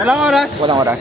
Walang oras. Walang oras.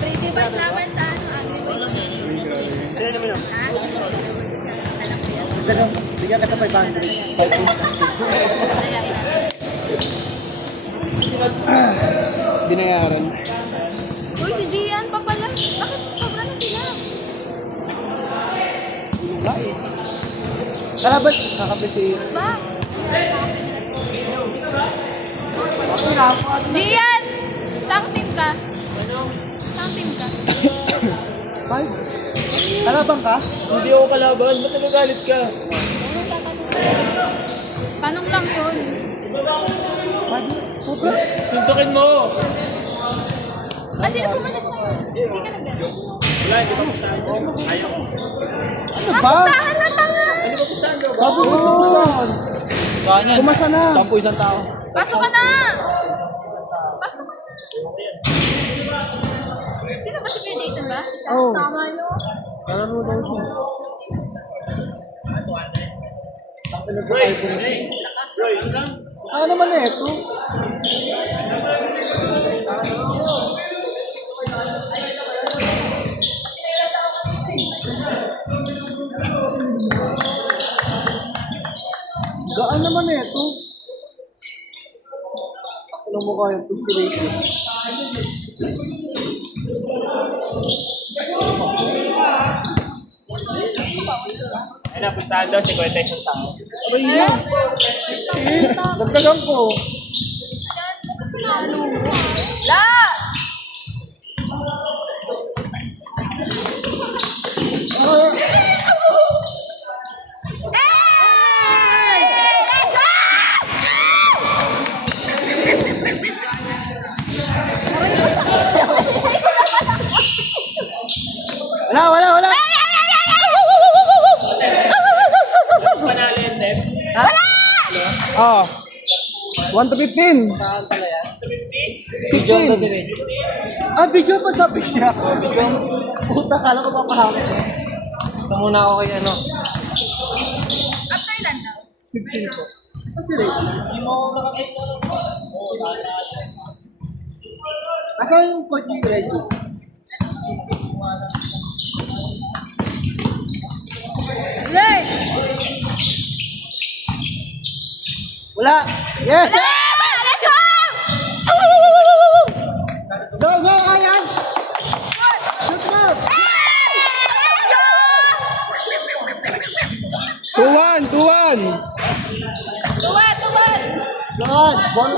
Pretty boys naman sa ano, Angry Boys. Ha? Bigyan ka 500. Binayaran. Uy, si Gian pa pala. Bakit sobra na sila? Kalaban, kakape si... Ba? Gian! Saan team ka? Saan team ka? 5? Kalaban ka? Hindi ako kalaban. Ba't nagagalit ka? Tanong lang yun. 5? Sobra? Suntukin mo! Ah, sino pumunta sa'yo? Hindi ka nag-gano'n. Wala, hindi pa pustahan ko. Ayaw ko. Ano ba? Pustahan na tanga! Hindi pa pustahan daw ba? Sabi mo pupustahan. Saan yan? Kumasa na. 10 isang tao. Pasok ka na! Pasok ka na. Sino ba si Kuya Jason ba? Isa? Oo. Tama nyo. Ano daw siya? Roy, Roy, ano lang? Ano naman eh, ito? Gaan naman eh, ito. Ano mo kaya ito si Rachel? Ayun na, pustahan daw. 50 isang tao. Aray yan. Dagdagan ko. La! Wala. Panalo yung net. Ah. 1 to 15. Video daw si 15. Reggie. Ah, video pa sabi niya. Puta, kala ko papahamin. Ito muna ako kay ano. After ilan daw? 15 po. Sa si Rachel? Asan yung coach ni Reggie? Lay! Wala. Yes! Let's go! Go, Ayan! Shoot mo! 2-1. Tuwan! Doon! Ball.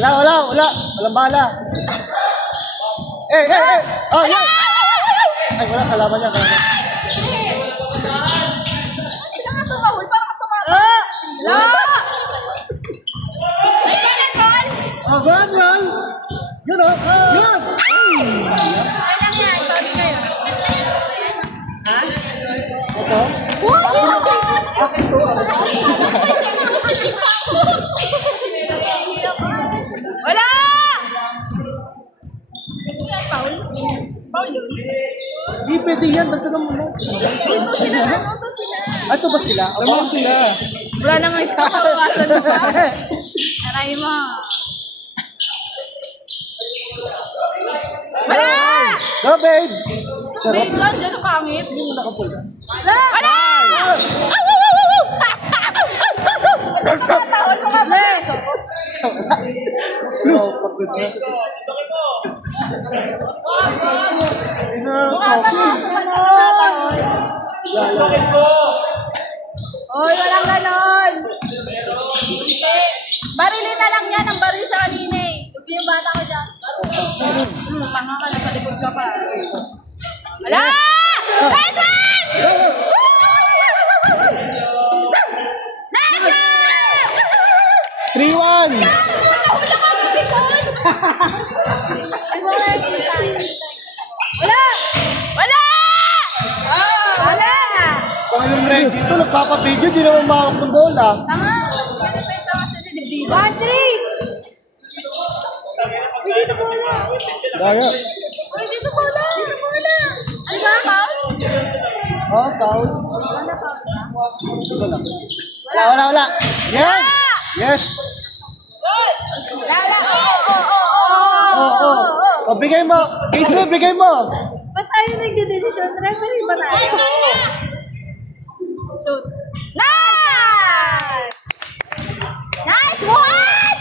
Wala. Walang bala. Oh, yan! Ay, wala. Kalaban niya. Hindi ka nga tumahol, parang ka tumahol. La! Ay, siya goal! Oh, yan! Yun o! Yan! Ay, lang yan, bago kayo. Ito? Wala! Paul? Paul yun? Hindi pwede yan. Dagdagan mo na. Ito sila, ano to sila? Ito ba sila? Alam mo sila. Wala nang iska pa, wawasan mo pa. Aray mo. Wala! Go, babe! Wait, saan dyan ang pangit? Hindi mo nakapula. Wala! Wala! Nagkakataon mo kami. No, pagod na. Mukha pa nga sa nagkakataon. Suntukin mo! Oy, walang ganon. Barilin na lang yan. Ang baril siya kanina eh. Huwag yung bata ko dyan. Tanga ka na, palikod ka pa. Wala! Red one! Let's go! 3-1! Wala! Wala! Wala! Pangalong Reggie ito, nagpapabidyo, di naman mawak ng bola. Tama. Pinapenta ka sa dibdib. 1-3. Uy, dito bola. Daya. Uy, dito bola. Dito bola. Ano ba, Pao? Oh, foul. Ano, Pao? Wala. Yes! Yes! Lala. Oh. O, bigay mo. Kingsley, bigay mo. Ba't tayo nagdedesisyon? Referee ba tayo? So, nice! Nice one!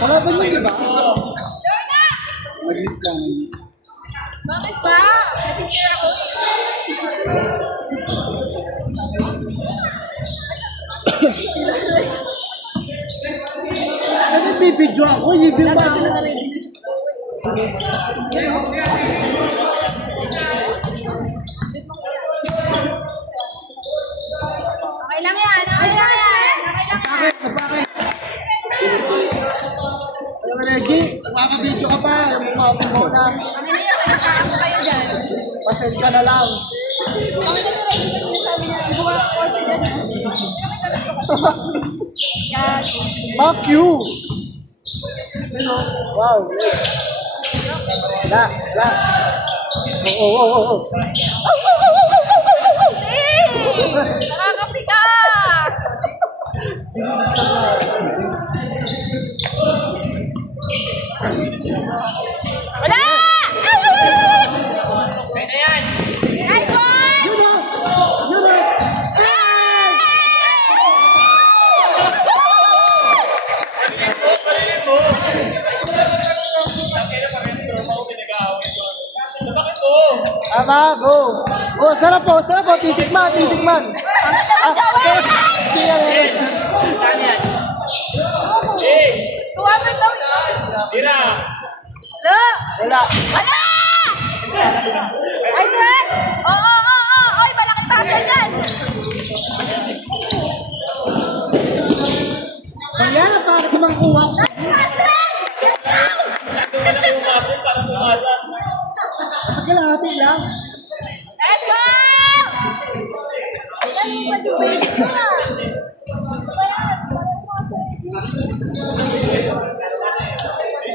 Wala ba yun, di ba? Lorna! Mag-miss lang, mag-miss. Bakit ba? Teacher ako. Saan yung bibidyo ako? Yung ba ako? Okay lang yan. Okay lang yan. Bakit? Bakit? Alam mo, Reggie, nagpapabidyo ka pa. Alam mo, mawak mo na. Kami na yan. Sasama ko kayo dyan. Pasend ka na lang. Kami na rin yung sabi niya. Buka ko si dyan. Yan. Fuck you! Wow. Wala. Oo. Nakakapi ka! Wala! Pwede yan! Nice one! Yun na! Bakit po? Ama, go! Oh, sarap po. Titikman. Siya. Saan yan? Eh! 200 daw yun. Tira! Wala! Wala. Ay, sir! Oo! Oy, malaki pasal yan! Kaya para kumangkuha. Nice pass, Reg! Sabi mo na yung muscle para pumasa. Kalahati lang. Let's go! Yan pa yung baby ko na.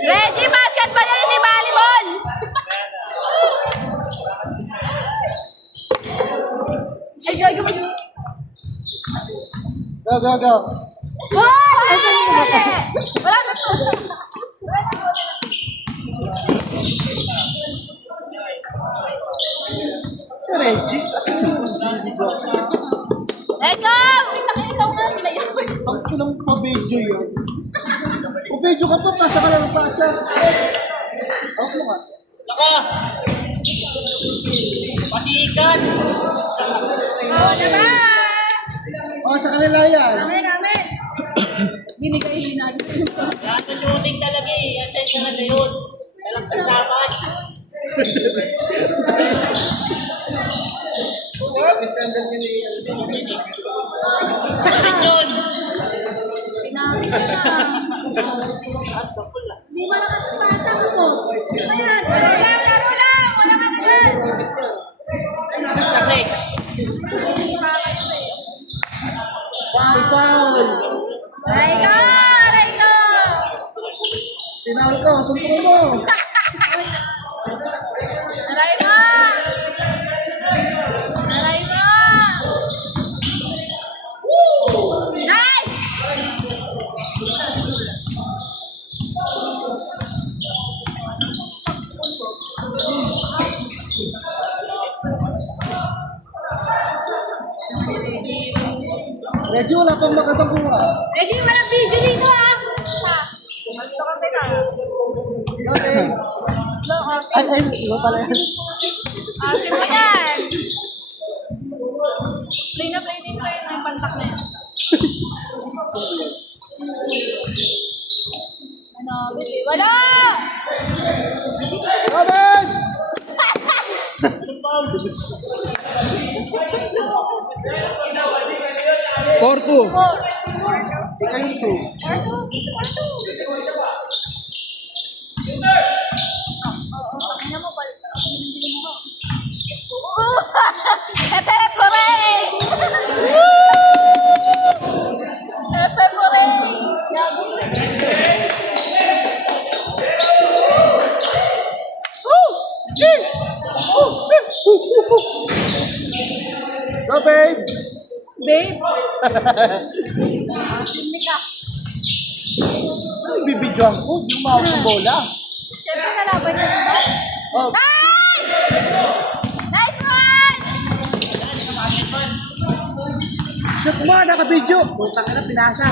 Reggie, basketball yan, hindi volleyball! Ay, gagawin mo. Go. Hoy! Wala na to. Si Reggie. Kasi yung bibidyo. Let's go! Ikaw nga, nilayan ko. Ang kinang pabidyo yun. Pabidyo ka pa, pasa ka lang pasa. Ako mo nga. Laka! Pasikat! Oh, labas! Oh, sa kanila yan. Namin. Binigay din natin. Lahat ng shooting talaga eh. Yan sa na yun. Walang sagdapan. Bakit yun? Pinamit ka na. Hindi mo nakasipasa ko, boss. Ayan, laro lang. Wala ka na dyan. Sa next. Foul. Aray ka! Tinawag ko, sumpong mo. Aray ka! Nice! Reggie, wala pang magandang buha. Ready mo ng video dito, ha? Okay. Ay, iba pala yan. Asin mo yan. Play na play din tayo ng pantak na yan. Ano, baby? Wala! Robin! Porto. Four. Ikaw yung two. Ete, pare! Go, babe! Babe. Sini ka. Ano yung bibidyoan ko? Yung mahawak ng bola. Siyempre nalaban niya, diba? Oh, Nice! Nice one! shoot mo, naka-video. Puta ka na, pinasa.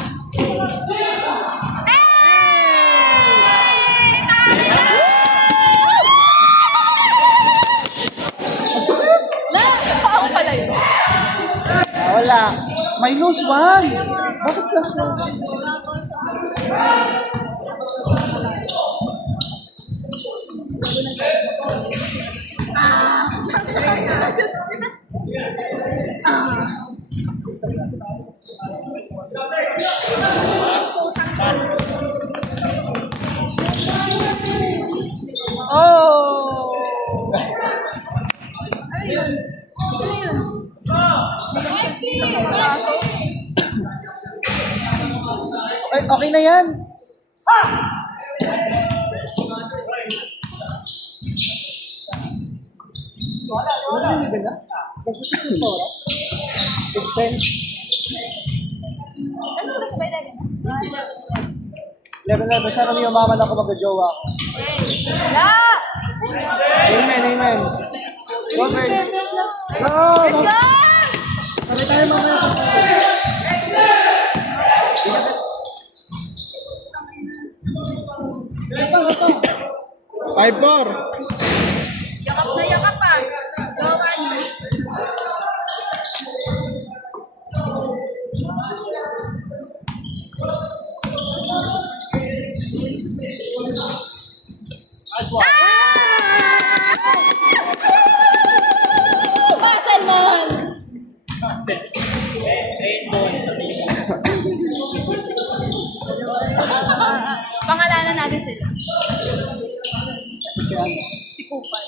La, ako pala yun. Wala. Minus 1. Bakit plus 1? Oh! Ano yun? Ano yun? Kaso? Okay na yan. Wala na. Nagsusok yung Tora. Extend. Ano oras ba yun? 11-11. Sana may umaman ako mag-jowa ako. La! Amen, amen. Go, babe. Go! Let's go! Sabi tayo mamaya sa isa pa. 5-4. Yakap na yakap pa. Gawa niyo. Salmon! Pangalanan natin sila. Si ano? Si Kupal.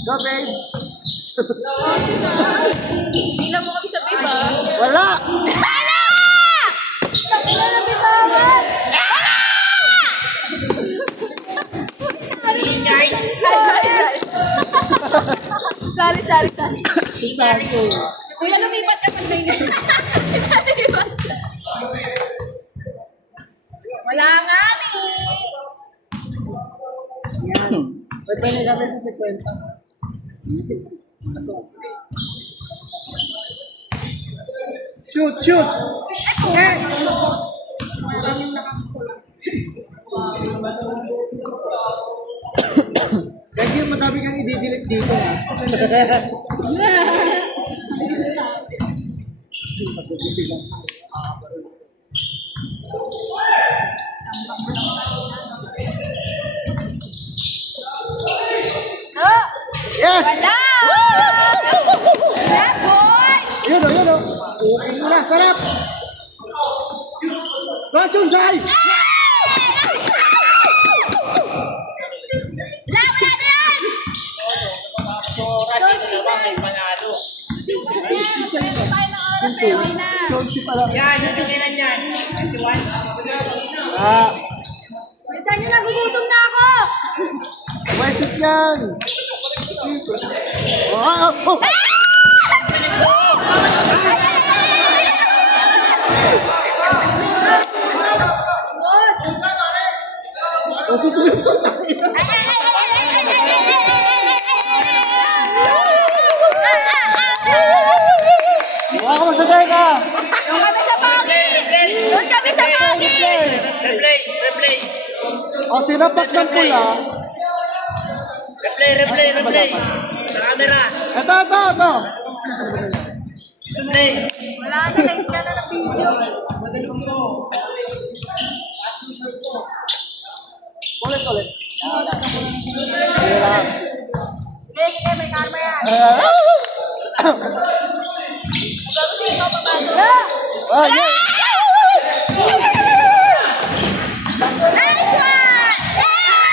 Go, babe. Tingnan mo kami sa babe ah. Wala! Hala! Sabi na lang bitawan! Sali. Gustahan ko. Kuya, lumipat ka pag may ganyan. Lumipat ka. Wala nga ni. Yan. May pwede kami sa 50. Shoot! Eh! Kaya yung madami kang i-delete dito ha. Oh! Yes! Wala! Wala, boy! Yun o. Okay mo na. Sarap! Go, Chunsay! Wala na yan! So, kasi dalawa may panalo. Tayo ng oras na yun na. Chonsay pala. Yan, yung sinilan yan. 21. Ah, Minsan nyo nagugutom na ako! Wesip yan! Oh! Wesip yan! Mukha ka masaday ka! Doon kami sa pagi! Doon kami sa pagi! Replay. O, sinapak ng pula. Replay. Sa camera. Ito! Replay. Wala na, link ka na ng video. Ulit. Sige lang. Sige, may karma yan. Bago sa'yo ikaw papalo. Ah, yeah. Nice one!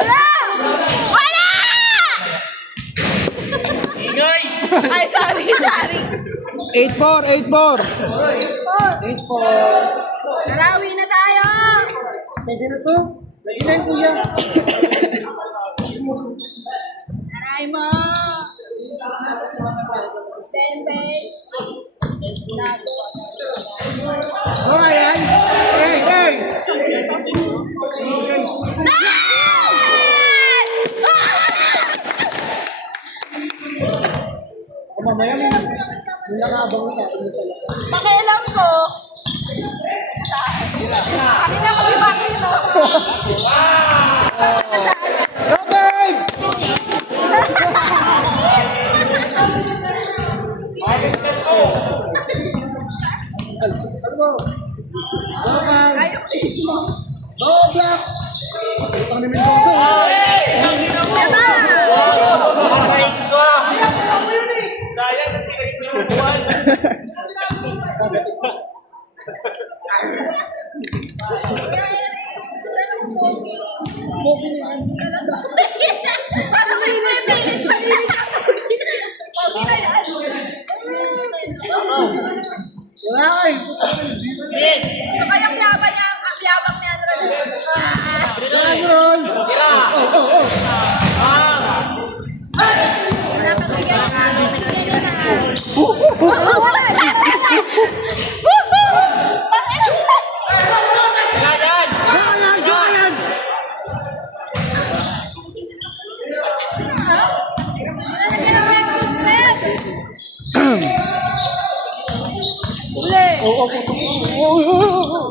Wala! Ingay! Ay, sorry. 8-4. Narawi na tayo! Pwede na to. Pwede na yung kuya. Naray mo! Siyempre! Oh, ayan. Hey! Mamaya may nakabang sa akin sa lahat. Pakialam ko! Kanina kasi bakit ito? Go, babe! Go! Go, man! Ayos Go, Black! Ito kami Mendoza. Diba? Sayang na pinag-inuwan. Parang may pilit pa rin ako. Okay na yan. Wala kayo. So kayang yaman niya, ang yabang niya. Roll! Oh! Nakabigyan na. Nakabigyan na. Go, ayan! Oh!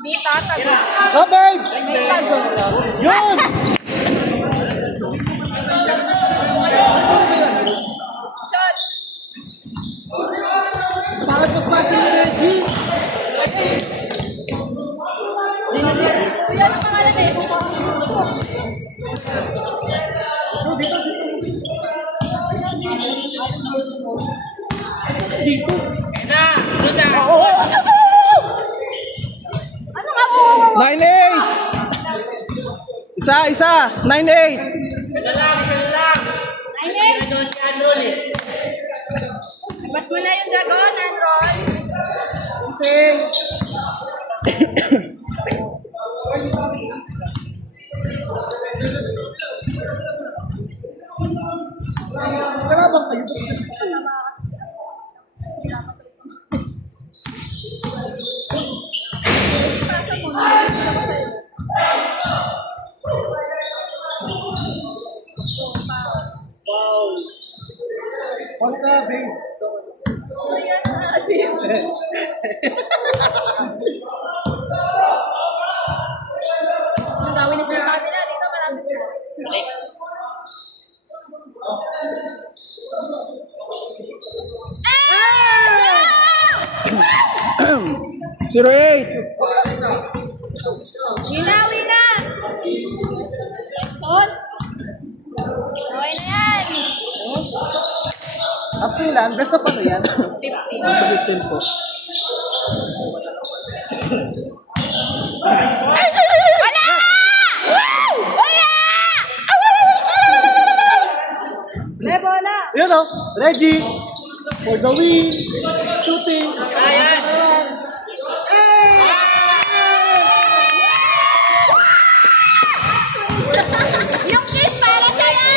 May tatago. Go, babe! May tago. Yun! Shot. Bakit magpasa ni Reggie? Dinadira si Kuya. Ano pangalan eh? Dito. Ano ka mo? 9-8! Isa! 9-8! Isa lang. Ayun. Ano si Anol eh. Labas mo na yung dragon, Anroy. Sing! Kalabang kayo. Pasa mo na. Pagka, babe. Ayan na kasi. Gawin na sila sa kabila. Dito malapit na. Zero 8! Ginawi na! Jackson? Okay na yan. Aprilan, best of ano yan? 50. 15 po. Wala! Woo! Wala! May bola. Yun o, Reggie! For the win! Shooting! Ayan. Yung kiss para sa'yo!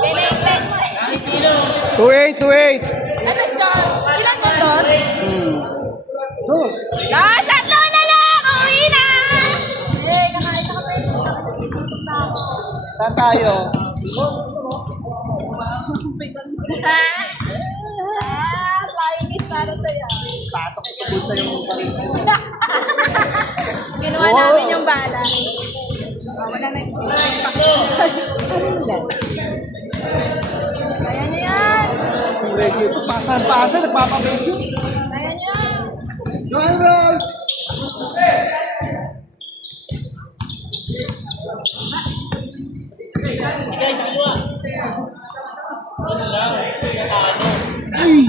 Pinipin mo. 2-8! Ano score? Ilan yung dos? Dos! Tatlo na lang! Uwi na! Eh, kakain na kami. Nakatutok na ako. Saan tayo? Flying kiss para sa'yo. Pasok ko sa bulsa yung baril. Ginawa namin yung bala. Wala na yung Kaya niya yan! Reggie, ito pasan-pasan, nagpapabedyo. Kaya niya yan! Go and roll! Guys, sa kalwa. Ano lang? Ano? Ay!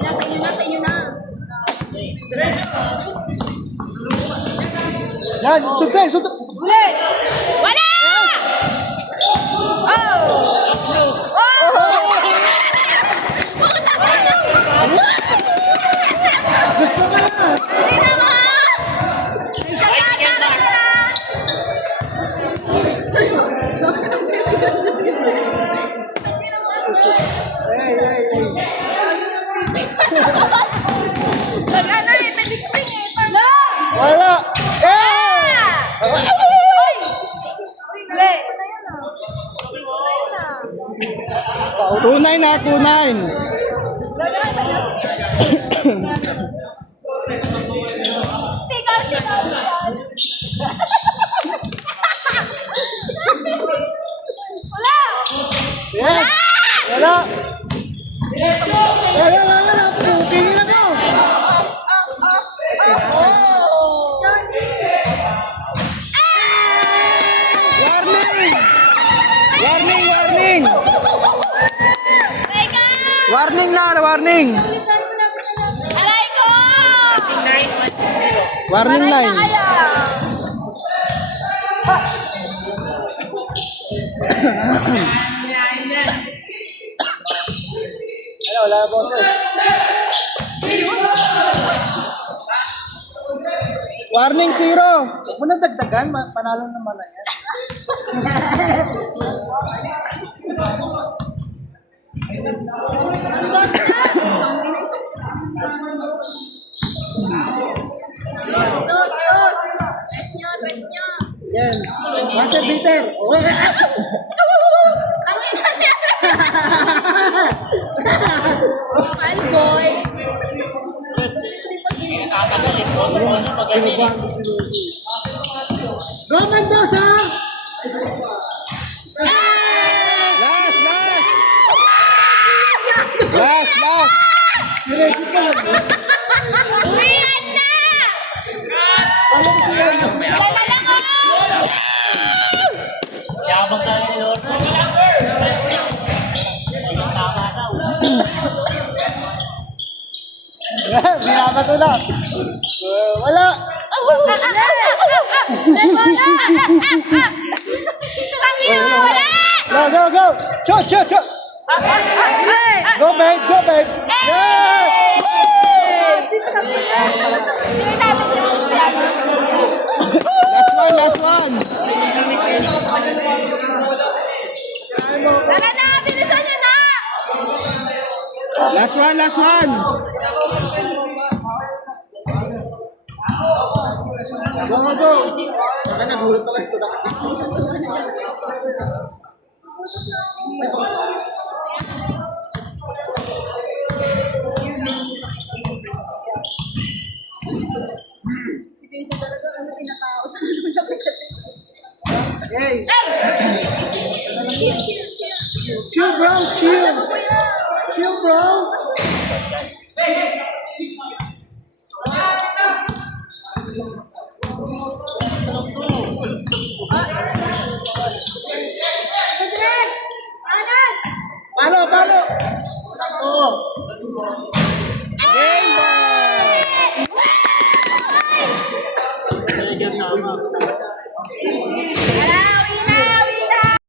Nasa inyo na, sa inyo na. Yan, success! Ulit! Wala! Oh! Oh! 2-9 ha, 2-9. Wala! Yes! Wala! Wala! Tingin na kayo! Warning! Warning! Warning! Warning na! Warning! Aray ko! Warning Aray na line. kaya! Ano, wala na boses. Warning 0. Huwag mo na dagdagan, panalo naman na yan. Press nyo, press nyo. Yan. Master beater. Okay. Ano yun? Mahal boy. Go Mendoza! Last! Si Reggie pa lang. Uwian na! Paano ko si Reggie? Wala na lang oh! Yabang tayo ni Lord. Tama daw. Binabat ko na. Wala. Wala! Go! Shoot! Go, babe! Yeah! Last one! Tara na! Bilisan nyo na! Last one! Go! Saka nagulat ako ito Hey! Chill, bro! Chill, bro! Palo! Oo!